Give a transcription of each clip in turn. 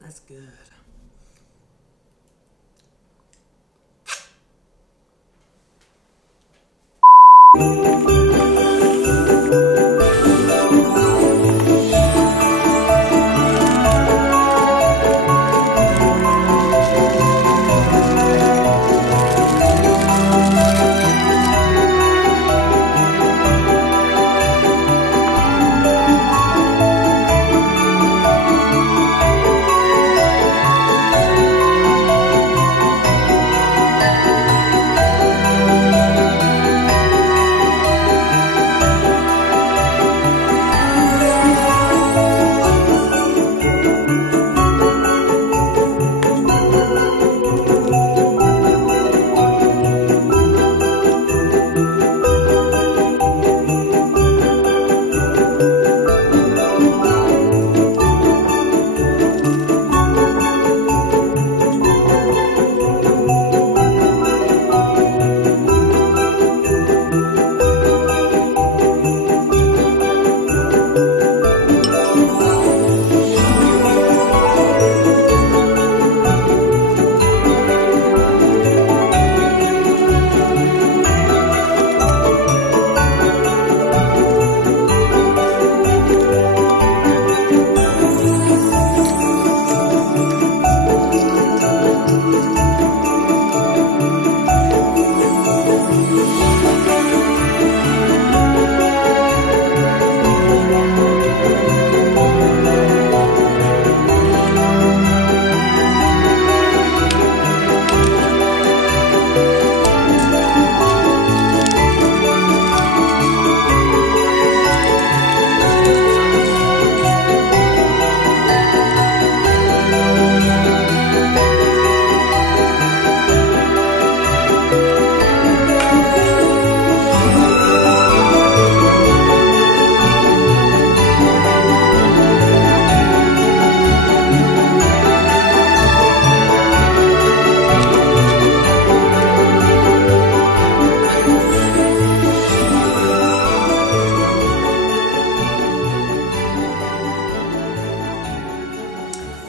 That's good.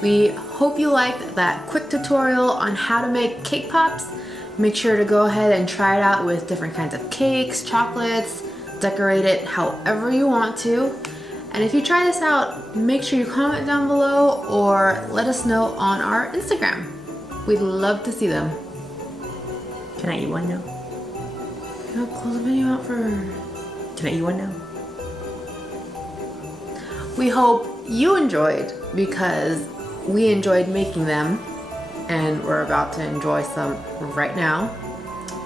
We hope you liked that quick tutorial on how to make cake pops. Make sure to go ahead and try it out with different kinds of cakes, chocolates, decorate it however you want to. And if you try this out, make sure you comment down below or let us know on our Instagram. We'd love to see them. Can I eat one now? No, close the video out first. Can I eat one now? We hope you enjoyed because we enjoyed making them and we're about to enjoy some right now.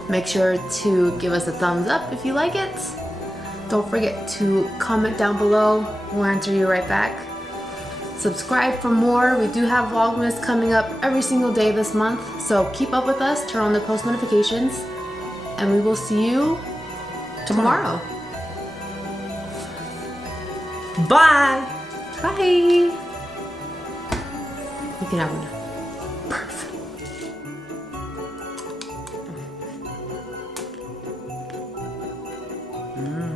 Make sure to give us a thumbs up if you like it. Don't forget to comment down below. We'll answer you right back. Subscribe for more. We do have Vlogmas coming up every single day this month, so keep up with us, turn on the post notifications, and we will see you tomorrow. Bye! Bye! You can have one. Perfect. Mm.